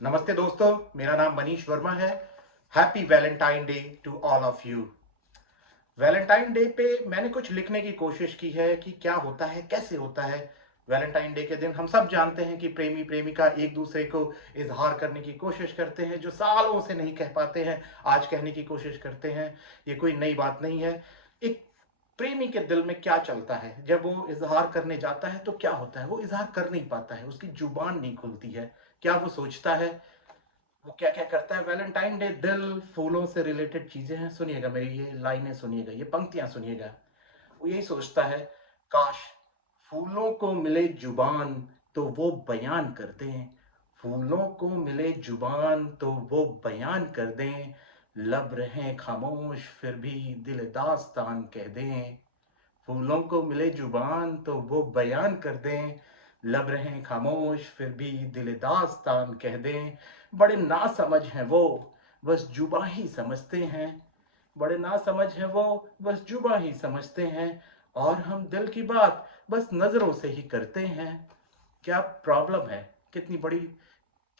नमस्ते दोस्तों, मेरा नाम मनीष वर्मा है। Happy Valentine day to all of you. Valentine day पे मैंने कुछ लिखने की कोशिश की है कि क्या होता है, कैसे होता है। वैलेंटाइन डे के दिन हम सब जानते हैं कि प्रेमी प्रेमिका एक दूसरे को इजहार करने की कोशिश करते हैं, जो सालों से नहीं कह पाते हैं, आज कहने की कोशिश करते हैं। ये कोई नई बात नहीं है। एक प्रेमी के दिल में क्या चलता है जब वो इजहार करने जाता है, तो क्या होता है, वो इजहार कर नहीं पाता है, उसकी जुबान नहीं खुलती है। क्या वो सोचता है, वो क्या क्या करता है। वैलेंटाइन डे दिल फूलों से रिलेटेड चीजें हैं। सुनिएगा, मेरी ये लाइनें सुनिएगा, ये पंक्तियां सुनिएगा। वो यही सोचता है, काश फूलों को मिले जुबान तो वो बयान कर दें। फूलों को मिले जुबान तो वो बयान कर दें। लब रहें खामोश फिर भी दिल दास्तान कह दें। फूलों को मिले जुबान तो वो बयान कर दें। लब रहें खामोश फिर भी दिल दास्तान कह दें। बड़े नासमझ हैं वो, बस जुबा ही समझते हैं। बड़े नासमझ हैं वो, बस जुबा ही समझते हैं। और हम दिल की बात बस नजरों से ही करते हैं। क्या प्रॉब्लम है, कितनी बड़ी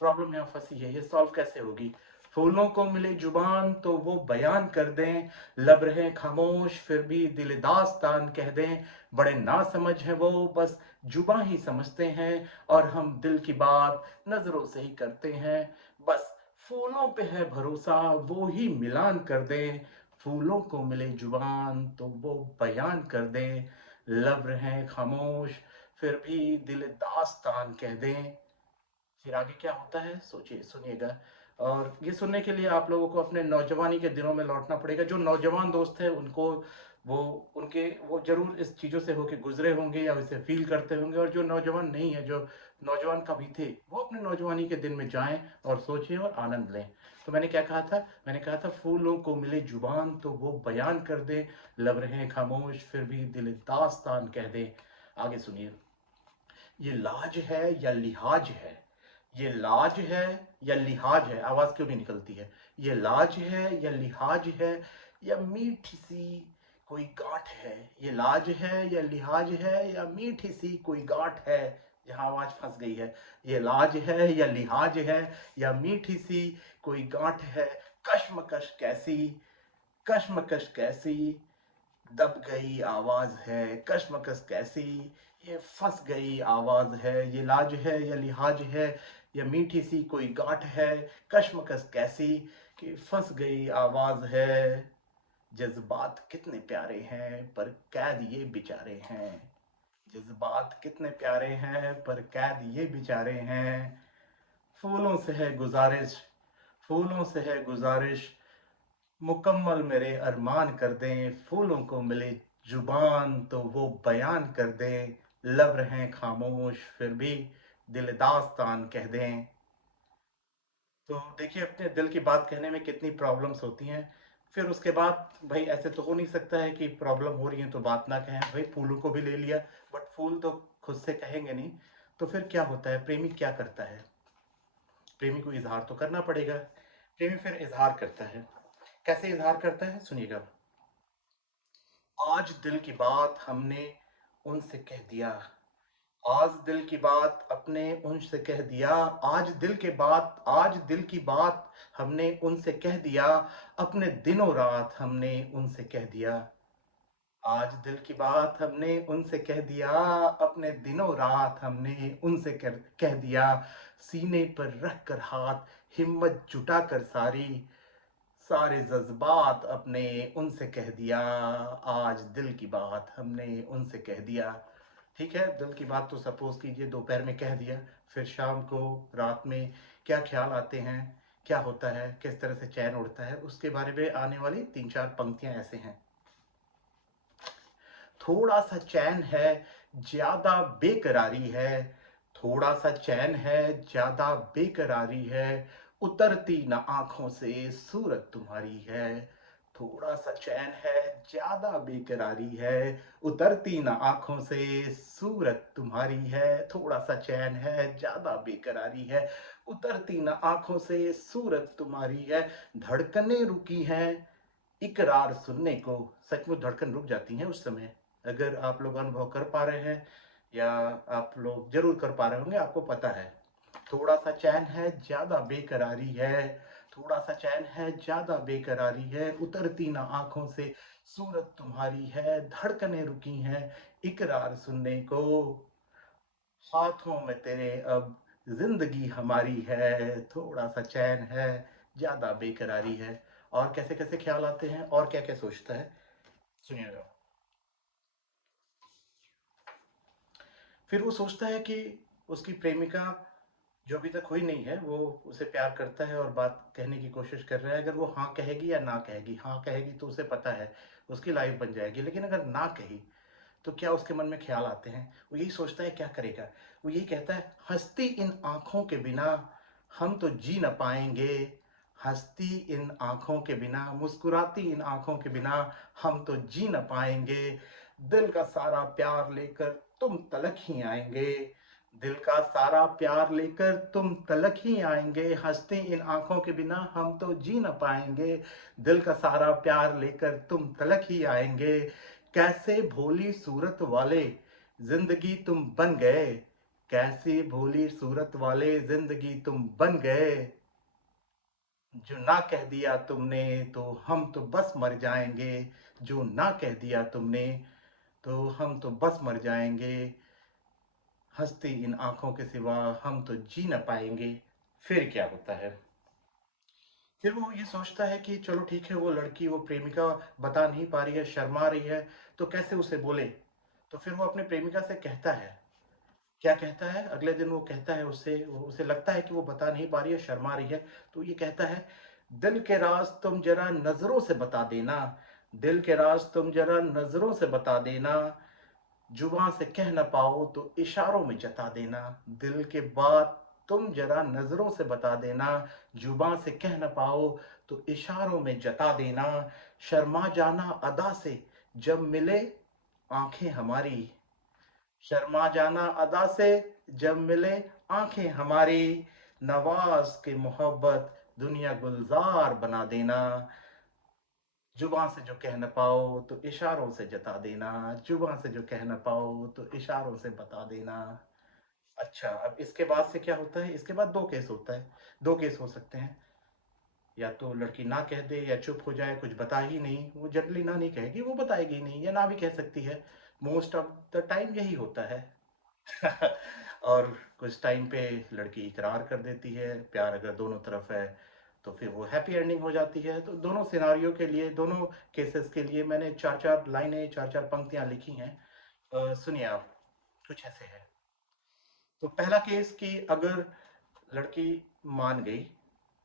प्रॉब्लम यहाँ फंसी है, ये सॉल्व कैसे होगी। फूलों को मिले जुबान तो वो बयान कर दें। लब रहे खामोश फिर भी दिल दास्तान कह दें। बड़े ना समझ हैं वो, बस जुबा ही समझते हैं। और हम दिल की बात नजरों से ही करते हैं। बस फूलों पे है भरोसा, वो ही मिलान कर दें। फूलों को मिले जुबान तो वो बयान कर दें। लब रहे खामोश फिर भी दिल दास्तान कह दें। फिर आगे क्या होता है, सोचिए, सुनिएगा। और ये सुनने के लिए आप लोगों को अपने नौजवानी के दिनों में लौटना पड़ेगा। जो नौजवान दोस्त है उनको वो उनके वो जरूर इस चीज़ों से होके गुजरे होंगे या इसे फील करते होंगे। और जो नौजवान नहीं है, जो नौजवान कभी थे, वो अपने नौजवानी के दिन में जाएं और सोचें और आनंद लें। तो मैंने क्या कहा था, मैंने कहा था फूलों को मिले जुबान तो वो बयान कर दे। लब रहे खामोश फिर भी दिल दास्तान कह दे। आगे सुनिए। ये लाज है या लिहाज है, ये लाज है या लिहाज है, आवाज क्यों नहीं निकलती है। ये लाज है या लिहाज है, या मीठी सी कोई गांठ है। ये लाज है या लिहाज है, या मीठी सी कोई गांठ है। जहां आवाज फंस गई है। ये लाज है या लिहाज है, या मीठी सी कोई गांठ है। कश्मकश कैसी, कश्मकश कैसी दब गई आवाज है। कश्मकश कैसी, ये फंस गई आवाज है। ये लाज है या लिहाज है, या मीठी सी कोई गांठ है। कश्मकश कैसी कि फंस गई आवाज है। जज्बात कितने प्यारे हैं पर कैद ये बेचारे हैं। जज्बात कितने प्यारे हैं पर कैद ये बेचारे हैं। फूलों से है गुजारिश, फूलों से है गुजारिश, मुकम्मल मेरे अरमान कर दें। फूलों को मिले जुबान तो वो बयान कर दें। लब रहें खामोश फिर भी दिल दास्तान कह दें। तो देखिए, अपने दिल की बात कहने में कितनी प्रॉब्लम्स होती हैं। फिर उसके बाद भाई ऐसे तो हो नहीं सकता है कि प्रॉब्लम हो रही है तो बात ना कहें। भाई फूलों को भी ले लिया, बट फूल तो खुद से कहेंगे नहीं। तो फिर क्या होता है, प्रेमी क्या करता है। प्रेमी को इजहार तो करना पड़ेगा। प्रेमी फिर इजहार करता है। कैसे इजहार करता है, सुनिएगा। आज दिल की बात हमने उनसे कह दिया। आज दिल की बात अपने उनसे कह दिया। आज दिल की बात हमने उनसे कह दिया। अपने दिनों रात हमने उनसे कह दिया। आज दिल की बात हमने उनसे कह दिया। अपने दिनों रात हमने उनसे कह दिया। सीने पर रख कर हाथ, हिम्मत जुटा कर सारी, सारे जज्बात अपने उनसे कह दिया। आज दिल की बात हमने उनसे कह दिया। ठीक है, दिल की बात तो सपोज कीजिए दोपहर में कह दिया। फिर शाम को, रात में क्या ख्याल आते हैं, क्या होता है, किस तरह से चैन उड़ता है, उसके बारे में आने वाली तीन चार पंक्तियां ऐसे हैं। थोड़ा सा चैन है, ज्यादा बेकरारी है। थोड़ा सा चैन है, ज्यादा बेकरारी है। उतरती न आंखों से सूरत तुम्हारी है। थोड़ा सा चैन है, ज्यादा बेकरारी है। उतरती न आंखों से सूरत तुम्हारी है। थोड़ा सा चैन है, ज्यादा बेकरारी है। उतरती न आंखों से सूरत तुम्हारी है। धड़कनें रुकी हैं इकरार सुनने को। सचमुच धड़कन रुक जाती है उस समय। अगर आप लोग अनुभव कर पा रहे हैं, या आप लोग जरूर कर पा रहे होंगे, आपको पता है। थोड़ा सा चैन है ज्यादा बेकरारी है, थोड़ा सा चैन है ज्यादा बेकरारी है, उतरती ना आंखों से सूरत तुम्हारी है, धड़कनें रुकी हैं इकरार सुनने को, हाथों में तेरे अब जिंदगी हमारी है, थोड़ा सा चैन है ज्यादा बेकरारी है। और कैसे कैसे ख्याल आते हैं और क्या क्या सोचता है, सुनिएगा। फिर वो सोचता है कि उसकी प्रेमिका जो अभी तक हुई नहीं है वो उसे प्यार करता है और बात कहने की कोशिश कर रहा है। अगर वो हाँ कहेगी या ना कहेगी, हाँ कहेगी तो उसे पता है उसकी लाइफ बन जाएगी, लेकिन अगर ना कही तो क्या उसके मन में ख्याल आते हैं। वो यही सोचता है क्या करेगा। वो यही कहता है, हंसती इन आंखों के बिना हम तो जी न पाएंगे, हंसती इन आंखों के बिना, मुस्कुराती इन आंखों के बिना हम तो जी न पाएंगे, दिल का सारा प्यार लेकर तुम तलक ही आएंगे, दिल का सारा प्यार लेकर तुम तलक ही आएंगे, हंसती इन आंखों के बिना हम तो जी न पाएंगे, दिल का सारा प्यार लेकर तुम तलक ही आएंगे, कैसे भोली सूरत वाले जिंदगी तुम बन गए, कैसी भोली सूरत वाले जिंदगी तुम बन गए, जो ना कह दिया तुमने तो हम तो बस मर जाएंगे, जो ना कह दिया तुमने तो हम तो बस मर जाएंगे, हंसती इन आंखों के सिवा हम तो जी न पाएंगे। फिर क्या होता है, फिर वो ये सोचता है कि चलो ठीक है, वो लड़की वो प्रेमिका बता नहीं पा रही है, शर्मा रही है, तो कैसे उसे बोले। तो फिर वो अपने प्रेमिका से कहता है, क्या कहता है, अगले दिन वो कहता है उससे, उसे लगता है कि वो बता नहीं पा रही है, शर्मा रही है, तो ये कहता है, दिल के राज तुम जरा नजरों से बता देना, दिल के राज तुम जरा नजरों से बता देना, जुबान से कह ना पाओ तो इशारों में जता देना, दिल के बात तुम जरा नजरों से बता देना, जुबान से कह ना पाओ तो इशारों में जता देना, शर्मा जाना अदा से जब मिले आंखें हमारी, शर्मा जाना अदा से जब मिले आंखें हमारी, नवाज के मोहब्बत दुनिया गुलजार बना देना, जुबान से जो कह न पाओ तो इशारों से जता देना, जुबान से जो कह न पाओ तो इशारों से बता देना। अच्छा, अब इसके बाद से क्या होता है, इसके बाद दो केस होता है, दो केस हो सकते हैं, या तो लड़की ना कह दे या चुप हो जाए, कुछ बता ही नहीं, वो जनरली ना नहीं कहेगी, वो बताएगी नहीं या ना भी कह सकती है, मोस्ट ऑफ द टाइम यही होता है। और कुछ टाइम पे लड़की इकरार कर देती है, प्यार अगर दोनों तरफ है तो फिर वो हैप्पी एंडिंग हो जाती है। तो दोनों सिनारियों के लिए, दोनों केसेस के लिए मैंने चार चार लाइनें, चार चार पंक्तियां लिखी हैं। सुनिए आप, कुछ ऐसे है। तो पहला केस कि अगर लड़की मान गई,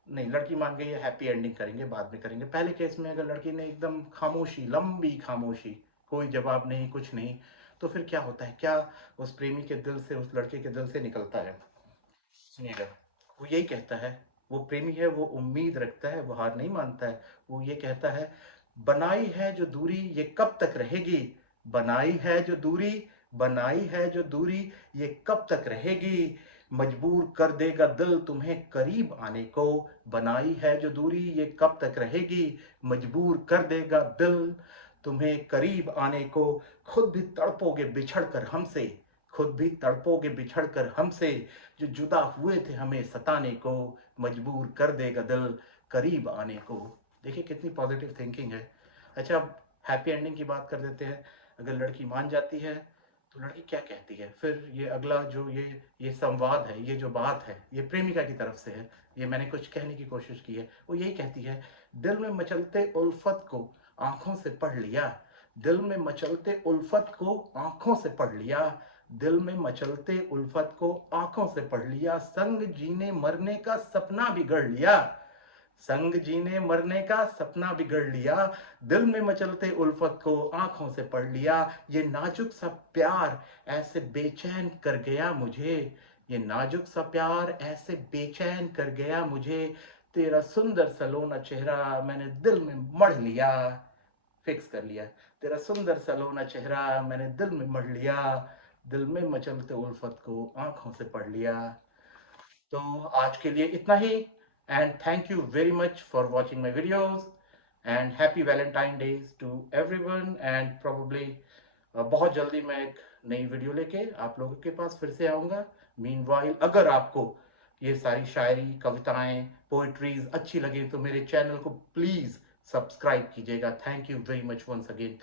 नहीं लड़की मान गई, हैप्पी एंडिंग करेंगे, बाद में करेंगे। पहले केस में अगर लड़की ने एकदम खामोशी, लंबी खामोशी, कोई जवाब नहीं, कुछ नहीं, तो फिर क्या होता है, क्या उस प्रेमी के दिल से, उस लड़के के दिल से निकलता है, सुनिएगा। वो यही कहता है, वो प्रेमी है, वो उम्मीद रखता है, वो हार नहीं मानता है। वो ये कहता है, बनाई है जो दूरी ये कब तक रहेगी, बनाई है जो दूरी, बनाई है जो दूरी ये कब तक रहेगी, मजबूर कर देगा दिल तुम्हें करीब आने को, बनाई है जो दूरी ये कब तक रहेगी, मजबूर कर देगा दिल तुम्हें करीब आने को, खुद भी तड़पोगे बिछड़ कर हमसे, खुद भी तड़पोगे बिछड़ कर हमसे, जो जुदा हुए थे हमें सताने को, मजबूर कर देगा दिल करीब आने को। देखिए कितनी पॉजिटिव थिंकिंग है। अच्छा, अब हैप्पी एंडिंग की बात कर देते हैं। अगर लड़की मान जाती है तो लड़की क्या कहती है, फिर ये अगला जो ये संवाद है, ये जो बात है, ये प्रेमिका की तरफ से है, ये मैंने कुछ कहने की कोशिश की है। वो यही कहती है, दिल में मचलते उल्फत को आंखों से पढ़ लिया, दिल में मचलते उल्फत को आंखों से पढ़ लिया, दिल में मचलते उल्फत को आंखों से पढ़ लिया, संग जीने मरने का सपना बिगड़ लिया, संग जीने मरने का सपना बिगड़ लिया, दिल में मचलते उल्फत को आंखों से पढ़ लिया, ये नाजुक सा प्यार ऐसे बेचैन कर गया मुझे, ये नाजुक सा प्यार ऐसे बेचैन कर गया मुझे, तेरा सुंदर सलोना चेहरा मैंने दिल में मढ़ लिया, फिक्स कर लिया, तेरा सुंदर सलोना चेहरा मैंने दिल में मढ़ लिया, दिल में मचलते उल्फत को आंखों से पढ़ लिया। तो आज के लिए इतना ही, and thank you very much for watching my videos, and happy Valentine days to everyone, and probably बहुत जल्दी मैं एक नई वीडियो लेके आप लोगों के पास फिर से आऊँगा। मीनवाइल अगर आपको ये सारी शायरी, कविताएँ, पोएट्रीज़ अच्छी लगे तो मेरे चैनल को प्लीज़ सब्सक्राइब कीजिएगा। Thank you very much once again.